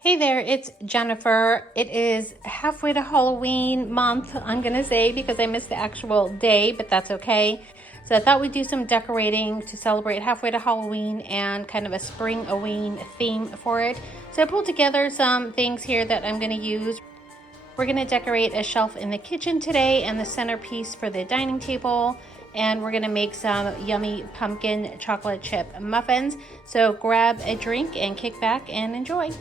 Hey there, it's Jennifer. It is halfway to Halloween month, I'm gonna say, because I missed the actual day, but that's okay. So I thought we'd do some decorating to celebrate halfway to Halloween and kind of a Springoween theme for it. So I pulled together some things here that I'm gonna use. We're gonna decorate a shelf in the kitchen today and the centerpiece for the dining table. And we're gonna make some yummy pumpkin chocolate chip muffins. So grab a drink and kick back and enjoy.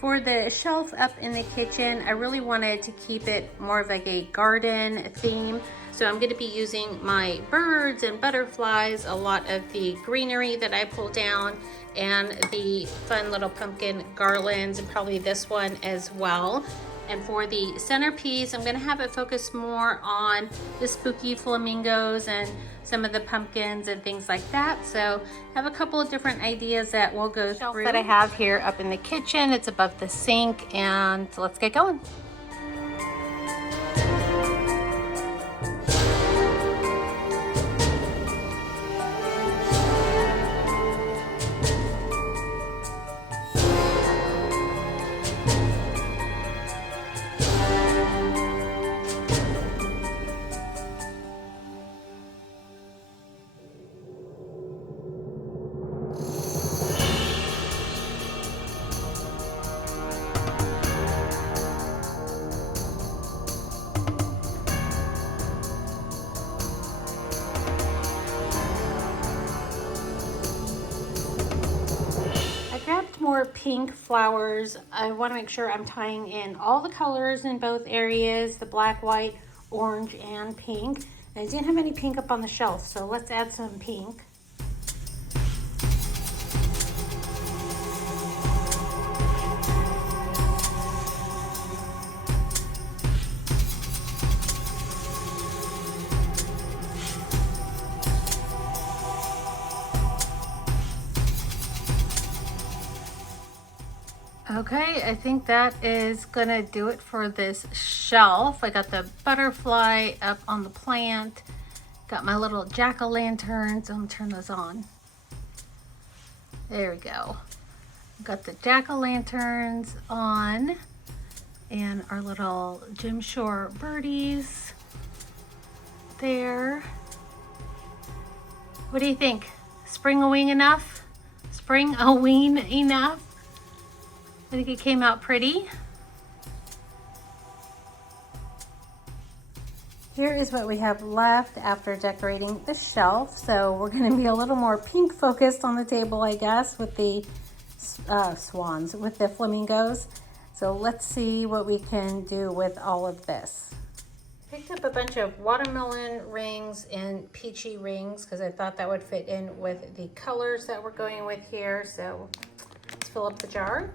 For the shelf up in the kitchen, I really wanted to keep it more of like a garden theme. So I'm going to be using my birds and butterflies, a lot of the greenery that I pulled down, and the fun little pumpkin garlands, and probably this one as well. And for the centerpiece, I'm gonna have it focus more on the spooky flamingos and some of the pumpkins and things like that. So I have a couple of different ideas that we'll go through. That I have here up in the kitchen. It's above the sink, and let's get going. Grabbed more pink flowers. I want to make sure I'm tying in all the colors in both areas, the black, white, orange, and pink. And I didn't have any pink up on the shelf, so let's add some pink. Okay, I think that is gonna do it for this shelf. I got the butterfly up on the plant, got my little jack-o'-lanterns. I'm gonna turn those on. There we go. Got the jack-o'-lanterns on, and our little Jim Shore birdies there. What do you think? Springoween enough? Springoween enough? I think it came out pretty. Here is what we have left after decorating the shelf. So we're gonna be a little more pink focused on the table, I guess, with the swans, with the flamingos. So let's see what we can do with all of this. Picked up a bunch of watermelon rings and peachy rings because I thought that would fit in with the colors that we're going with here. So let's fill up the jar.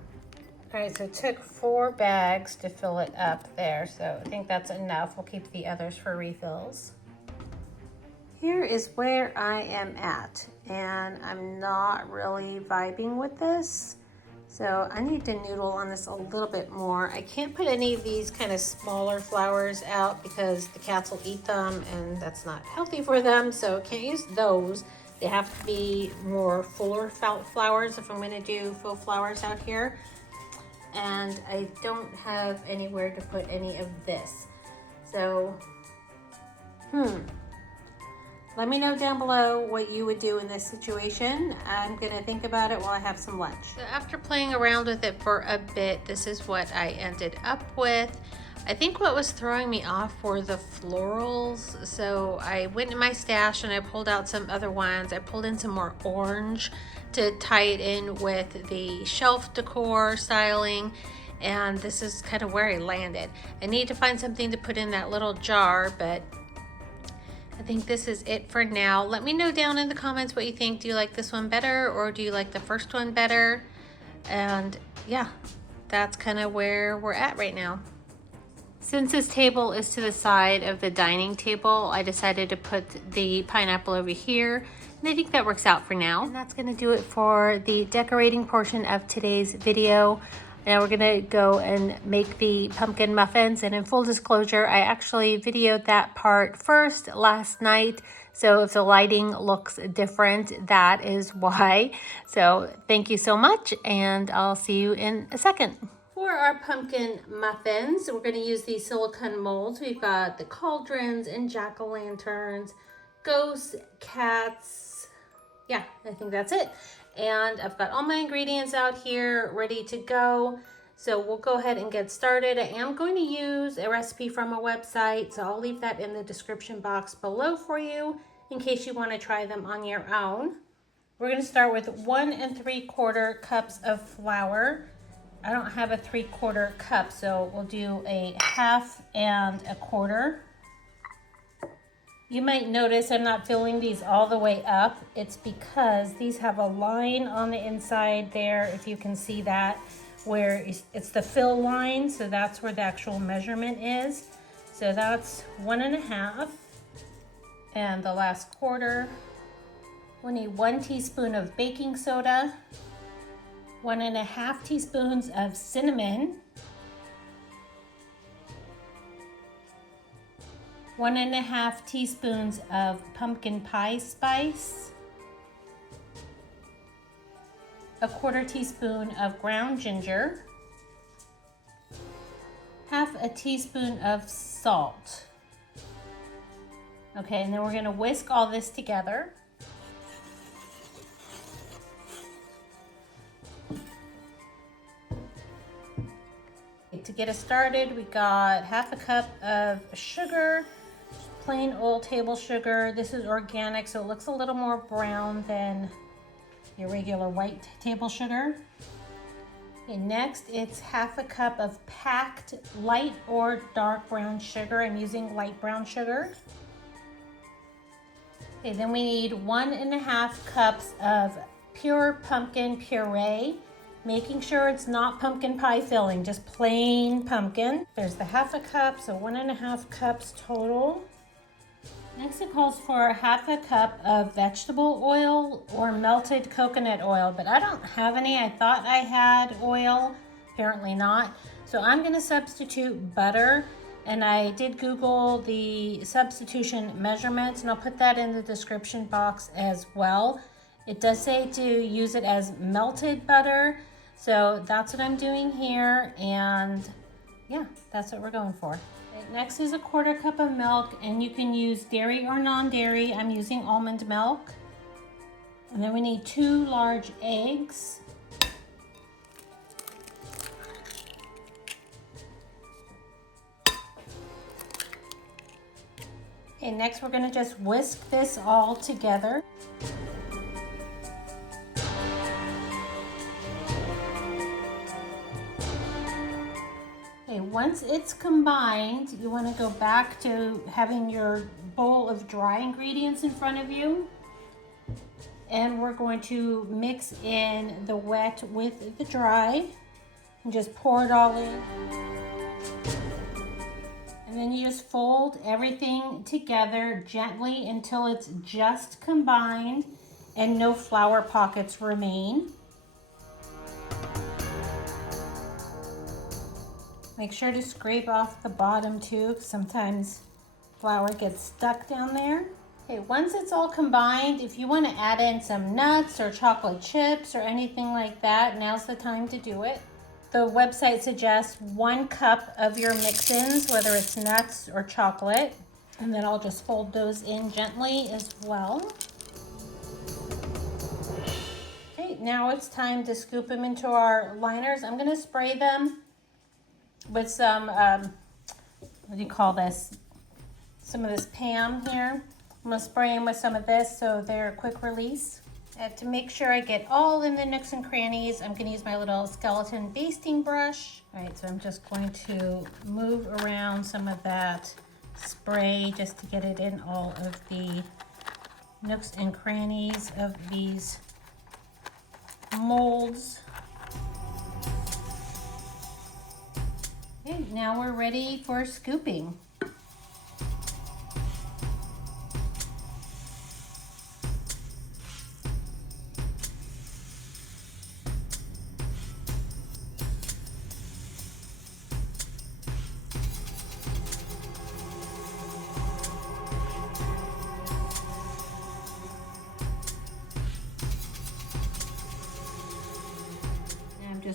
All right, so it took 4 bags to fill it up there, so I think that's enough. We'll keep the others for refills. Here is where I am at, and I'm not really vibing with this, so I need to noodle on this a little bit more. I can't put any of these kind of smaller flowers out because the cats will eat them, and that's not healthy for them, so I can't use those. They have to be more fuller flowers if I'm gonna do full flowers out here. And I don't have anywhere to put any of this. So, let me know down below what you would do in this situation. I'm gonna think about it while I have some lunch. So after playing around with it for a bit, this is what I ended up with. I think what was throwing me off were the florals. So I went in my stash and I pulled out some other ones. I pulled in some more orange to tie it in with the shelf decor styling, and this is kind of where I landed. I need to find something to put in that little jar, but I think this is it for now. Let me know down in the comments what you think. Do you like this one better, or do you like the first one better? And yeah, that's kind of where we're at right now. Since this table is to the side of the dining table, I decided to put the pineapple over here. And I think that works out for now. And that's gonna do it for the decorating portion of today's video. Now we're gonna go and make the pumpkin muffins. And in full disclosure, I actually videoed that part first last night. So if the lighting looks different, that is why. So thank you so much, and I'll see you in a second. For our pumpkin muffins, we're going to use these silicone molds. We've got the cauldrons and jack-o'-lanterns, ghosts, cats. Yeah, I think that's it. And I've got all my ingredients out here ready to go. So we'll go ahead and get started. I am going to use a recipe from a website, so I'll leave that in the description box below for you in case you want to try them on your own. We're going to start with 1 3/4 cups of flour. I don't have a 3/4 cup, so we'll do a 1/2 and 1/4. You might notice I'm not filling these all the way up. It's because these have a line on the inside there, if you can see that, where it's the fill line, so that's where the actual measurement is. So that's 1 1/2, and the last 1/4. We need 1 teaspoon of baking soda, 1 1/2 teaspoons of cinnamon, 1 1/2 teaspoons of pumpkin pie spice, 1/4 teaspoon of ground ginger, 1/2 teaspoon of salt. Okay, and then we're going to whisk all this together. To get us started, we got 1/2 cup of sugar, plain old table sugar. This is organic, so it looks a little more brown than your regular white table sugar. Okay, next it's 1/2 cup of packed light or dark brown sugar. I'm using light brown sugar. Okay, then we need 1 1/2 cups of pure pumpkin puree. Making sure it's not pumpkin pie filling, just plain pumpkin. There's the 1/2 cup, so 1 1/2 cups total. Next it calls for 1/2 cup of vegetable oil or melted coconut oil, but I don't have any. I thought I had oil, apparently not. So I'm gonna substitute butter, and I did Google the substitution measurements, and I'll put that in the description box as well. It does say to use it as melted butter. So that's what I'm doing here, and yeah, that's what we're going for. Okay, next is 1/4 cup of milk, and you can use dairy or non-dairy. I'm using almond milk. And then we need 2 large eggs. Okay, next we're gonna just whisk this all together. Once it's combined, you want to go back to having your bowl of dry ingredients in front of you. And we're going to mix in the wet with the dry and just pour it all in. And then you just fold everything together gently until it's just combined and no flour pockets remain. Make sure to scrape off the bottom too, because sometimes flour gets stuck down there. Okay, once it's all combined, if you want to add in some nuts or chocolate chips or anything like that, now's the time to do it. The website suggests 1 cup of your mix-ins, whether it's nuts or chocolate, and then I'll just fold those in gently as well. Okay, now it's time to scoop them into our liners. I'm going to spray them with some, what do you call this? Some of this Pam here. I'm gonna spray them with some of this so they're a quick release. To make sure I get all in the nooks and crannies, I'm gonna use my little skeleton basting brush. All right, so I'm just going to move around some of that spray just to get it in all of the nooks and crannies of these molds. Okay, now we're ready for scooping.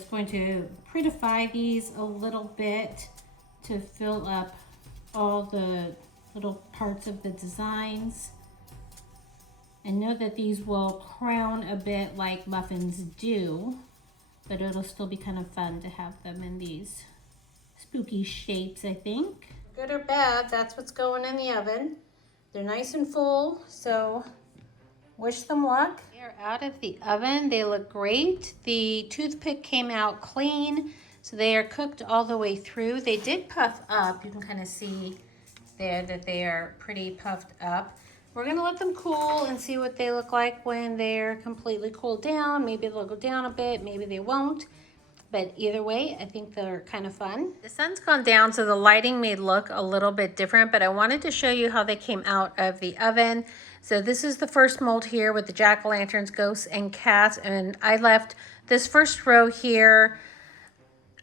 just going to prettify these a little bit to fill up all the little parts of the designs. And know that these will crown a bit like muffins do, but it'll still be kind of fun to have them in these spooky shapes, I think. Good or bad, that's what's going in the oven. They're nice and full, so wish them luck. They're out of the oven. They look great. The toothpick came out clean, so they are cooked all the way through. They did puff up. You can kind of see there that they are pretty puffed up. We're gonna let them cool and see what they look like when they're completely cooled down. Maybe they'll go down a bit, maybe they won't. But either way, I think they're kind of fun. The sun's gone down, so the lighting may look a little bit different, but I wanted to show you how they came out of the oven. So this is the first mold here with the jack-o'-lanterns, ghosts, and cats. And I left this first row here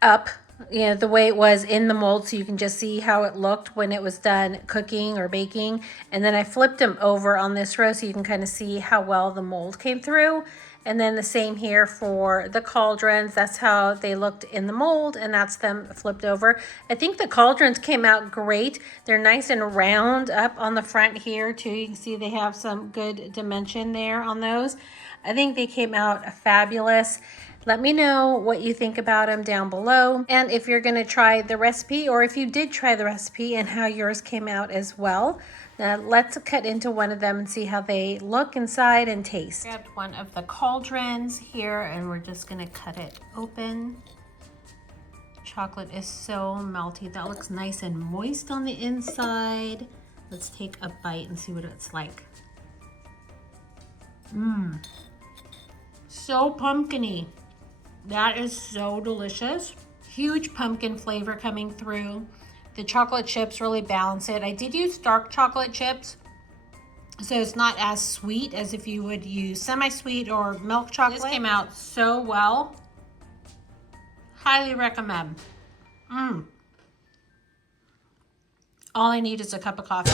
up, you know, the way it was in the mold, so you can just see how it looked when it was done cooking or baking. And then I flipped them over on this row so you can kind of see how well the mold came through. And then the same here for the cauldrons. That's how they looked in the mold, and that's them flipped over. I think the cauldrons came out great. They're nice and round up on the front here too. You can see they have some good dimension there on those. I think they came out fabulous. Let me know what you think about them down below. And if you're gonna try the recipe, or if you did try the recipe and how yours came out as well. Now let's cut into one of them and see how they look inside and taste. Grabbed one of the cauldrons here and we're just gonna cut it open. Chocolate is so melty. That looks nice and moist on the inside. Let's take a bite and see what it's like. So pumpkin-y. That is so delicious. Huge pumpkin flavor coming through. The chocolate chips really balance it. I did use dark chocolate chips, so it's not as sweet as if you would use semi-sweet or milk chocolate. This came out so well. Highly recommend. All I need is a cup of coffee.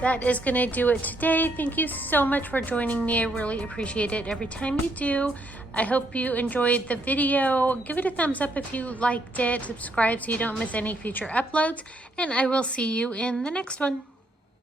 That is going to do it today. Thank you so much for joining me. I really appreciate it every time you do. I hope you enjoyed the video. Give it a thumbs up if you liked it. Subscribe so you don't miss any future uploads. And I will see you in the next one.